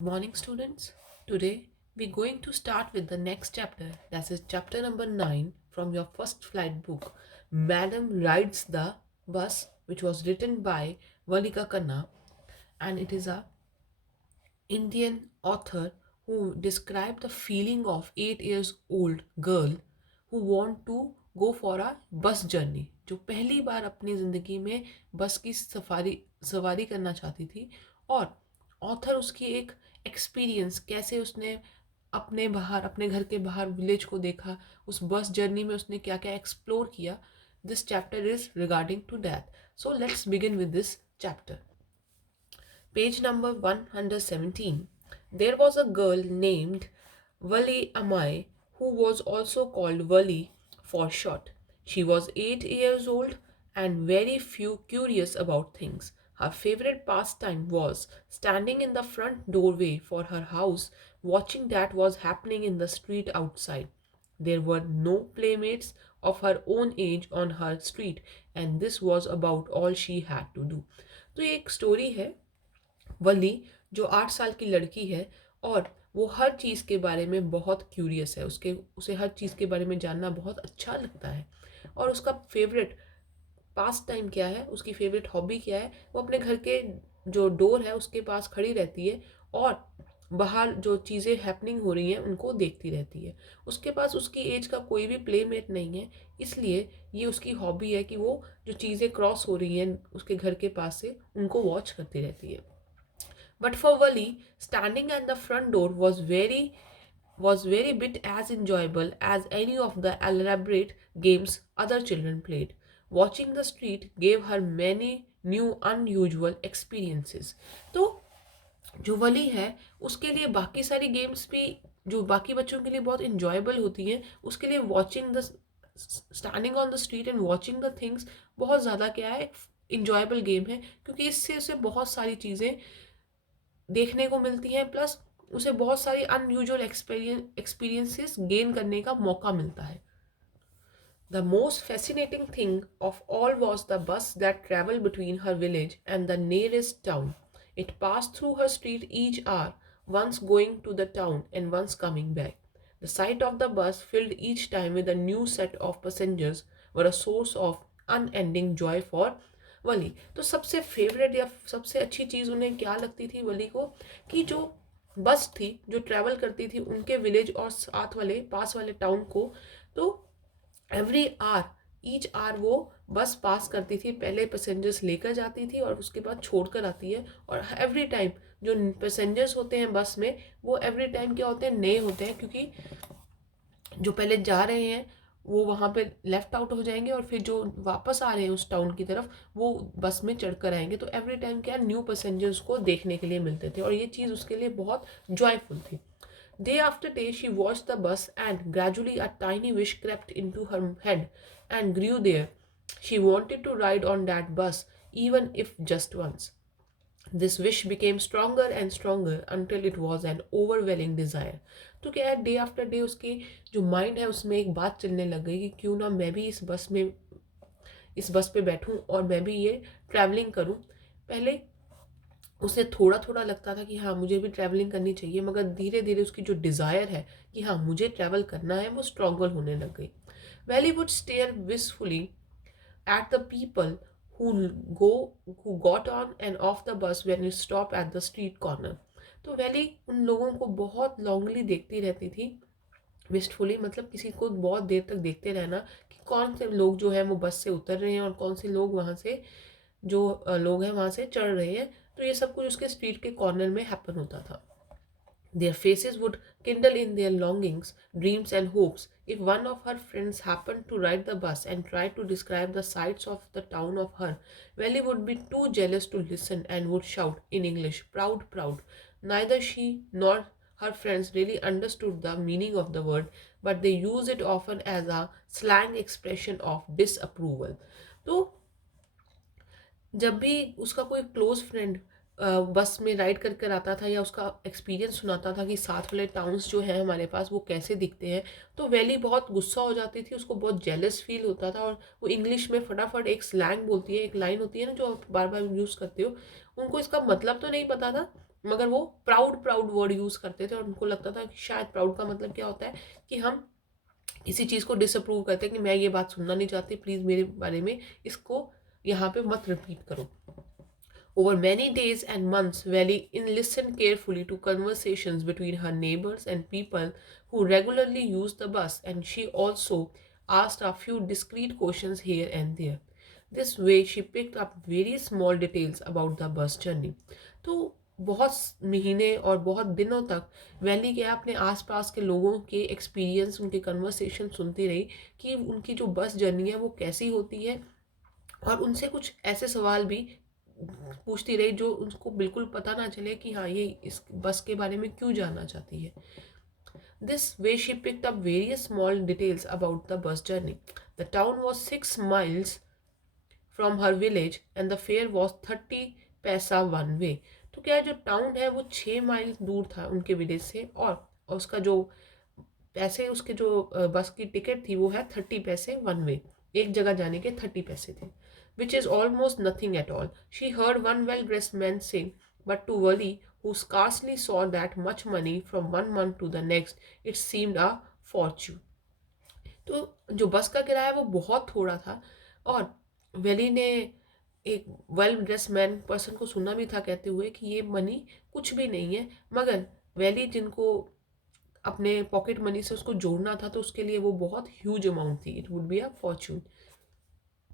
Morning, students. Today we're going to start with the next chapter. That is chapter number 9 from your first flight book, Madam Rides the Bus, which was written by Valika Khanna, and it is a Indian author who described the feeling of 8 years old girl who want to go for a bus journey, जो पहली बार अपनी ज़िंदगी में बस की सवारी करना चाहती थी। और ऑथर उसकी एक एक्सपीरियंस, कैसे उसने अपने घर के बाहर विलेज को देखा, उस बस जर्नी में उसने क्या क्या एक्सप्लोर किया। This chapter is regarding to that, so let's begin with this chapter. Page number 117. There was a girl named Wali Amai who was also called Wali for short. She was 8 years old and very few curious about things. Her favorite pastime was standing in the front doorway for her house, watching that was happening in the street outside. There were no playmates of her own age on her street, and this was about all she had to do. तो ये एक story है वली, जो 8 साल की लड़की है और वो हर चीज़ के बारे में बहुत क्यूरियस है। उसे हर चीज़ के बारे में जानना बहुत अच्छा लगता है। और उसका फेवरेट पास टाइम क्या है, उसकी फेवरेट हॉबी क्या है, वो अपने घर के जो डोर है उसके पास खड़ी रहती है और बाहर जो चीज़ें हैपनिंग हो रही हैं उनको देखती रहती है। उसके पास उसकी एज का कोई भी प्लेमेट नहीं है, इसलिए ये उसकी हॉबी है कि वो जो चीज़ें क्रॉस हो रही हैं उसके घर के पास से उनको वॉच करती रहती है। But for Wali, standing at the front door was very bit as enjoyable as any of the elaborate games other children played. Watching the street gave her many new unusual experiences. तो जो वली है उसके लिए बाकी सारी games भी जो बाकी बच्चों के लिए बहुत इंजॉयबल होती हैं, उसके लिए watching the standing on the street and watching the things बहुत ज़्यादा क्या है, इंजॉयबल गेम है, क्योंकि इससे उसे बहुत सारी चीज़ें देखने को मिलती हैं, प्लस उसे बहुत सारी अनयूजुअल एक्सपीरियंसेस गेन करने का मौका मिलता है। The most fascinating thing of all was the bus that traveled between her village and the nearest town. It passed through her street each hour, once going to the town and once coming back. The sight of the bus, filled each time with a new set of passengers, were a source of unending joy for वली। तो सबसे favourite या सबसे अच्छी चीज़ उन्हें क्या लगती थी वली को, कि जो बस थी जो ट्रैवल करती थी उनके विलेज और साथ वाले पास वाले टाउन को। तो एवरी आर ईच आर वो बस पास करती थी, पहले पैसेंजर्स लेकर जाती थी और उसके बाद छोड़कर आती है। और एवरी टाइम जो पैसेंजर्स होते हैं बस में, वो एवरी टाइम क्या होते हैं, नए होते हैं, क्योंकि जो पहले जा रहे हैं वो वहाँ पे लेफ्ट आउट हो जाएंगे और फिर जो वापस आ रहे हैं उस टाउन की तरफ वो बस में चढ़कर आएंगे। तो एवरी टाइम क्या न्यू पैसेंजर्स को देखने के लिए मिलते थे और ये चीज़ उसके लिए बहुत जॉयफुल थी। Day after day she watched the bus and gradually a tiny wish crept into her head and grew there. She wanted to ride on that bus even if just once. This wish became stronger and stronger until it was an overwhelming desire. तो क्या है, day after day उसके जो mind है उसमें एक बात चलने लग गई कि क्यों ना मैं भी इस बस पे बैठूं और मैं भी ये ट्रैवलिंग करूं। पहले उसे थोड़ा थोड़ा लगता था कि हाँ मुझे भी ट्रैवलिंग करनी चाहिए, मगर धीरे धीरे उसकी जो डिज़ायर है कि हाँ मुझे ट्रैवल करना है वो स्ट्रॉन्गर होने लग गई। Wally would stare wistfully at the people who got on and off the bus when it stopped at the street corner. तो वैली उन लोगों को बहुत लॉन्गली देखती रहती थी, विस्टफुली मतलब किसी को बहुत देर तक देखते रहना कि कौन से लोग जो है वो बस से उतर रहे हैं और कौन से लोग वहाँ से जो लोग हैं वहाँ से चढ़ रहे हैं। तो ये सब कुछ उसके स्ट्रीट के कॉर्नर में हैपन होता था। Their faces would kindle in their longings, dreams, and hopes. If one of her friends happened to ride the bus and tried to describe the sights of the town of her, Welly would be too jealous to listen and would shout in English, "Proud, proud." Neither she nor her friends really understood the meaning of the word, but they used it often as a slang expression of disapproval. तो जब भी उसका कोई close friend बस में ride कर कर आता था या उसका एक्सपीरियंस सुनाता था कि साथ वाले टाउन्स जो हैं हमारे पास वो कैसे दिखते हैं, तो वैली बहुत गुस्सा हो जाती थी, उसको बहुत जेलस फील होता था और वो इंग्लिश में फटाफट एक स्लैंग बोलती है, एक लाइन होती है ना जो आप बार बार यूज़ करते हो। उनको इसका मतलब तो नहीं पता था, मगर वो प्राउड प्राउड वर्ड यूज़ करते थे और उनको लगता था कि शायद प्राउड का मतलब क्या होता है कि हम किसी चीज़ को डिसअप्रूव करते हैं कि मैं ये बात सुनना नहीं चाहती, प्लीज़ मेरे बारे में इसको यहाँ पे मत रिपीट करो। Over many days and months, Valley listened carefully to conversations between her neighbors and people who regularly used the bus, and she also asked a few discreet questions here and there. This way, she picked up very small details about the bus journey. तो बहुत महीने और बहुत दिनों तक valley क्या अपने आसपास के लोगों के एक्सपीरियंस, उनके कन्वर्सेशन सुनती रही कि उनकी जो बस जर्नी है वो कैसी होती है, और उनसे कुछ ऐसे सवाल भी पूछती रही जो उसको बिल्कुल पता ना चले कि हाँ ये इस बस के बारे में क्यों जानना चाहती है। This way she picked up various small details about the bus journey. The town was 6 miles from her village and the fare was 30 पैसा one way. तो क्या है, जो टाउन है वो 6 माइल दूर था उनके विलेज से, और उसका जो पैसे, उसके जो बस की टिकट थी वो है 30 पैसे वन वे। एक जगह जाने के 30 पैसे थे, which is almost nothing at all, she heard one well dressed man से। But to Wally who scarcely saw that much money from one month to the next, it seemed a fortune. तो जो बस का किराया वो बहुत थोड़ा था, और वेली ने एक वेल ड्रेस मैन पर्सन को सुना भी था कहते हुए कि ये मनी कुछ भी नहीं है, मगर वैली जिनको अपने पॉकेट मनी से उसको जोड़ना था तो उसके लिए वो बहुत ह्यूज अमाउंट थी, it would be a Fortune.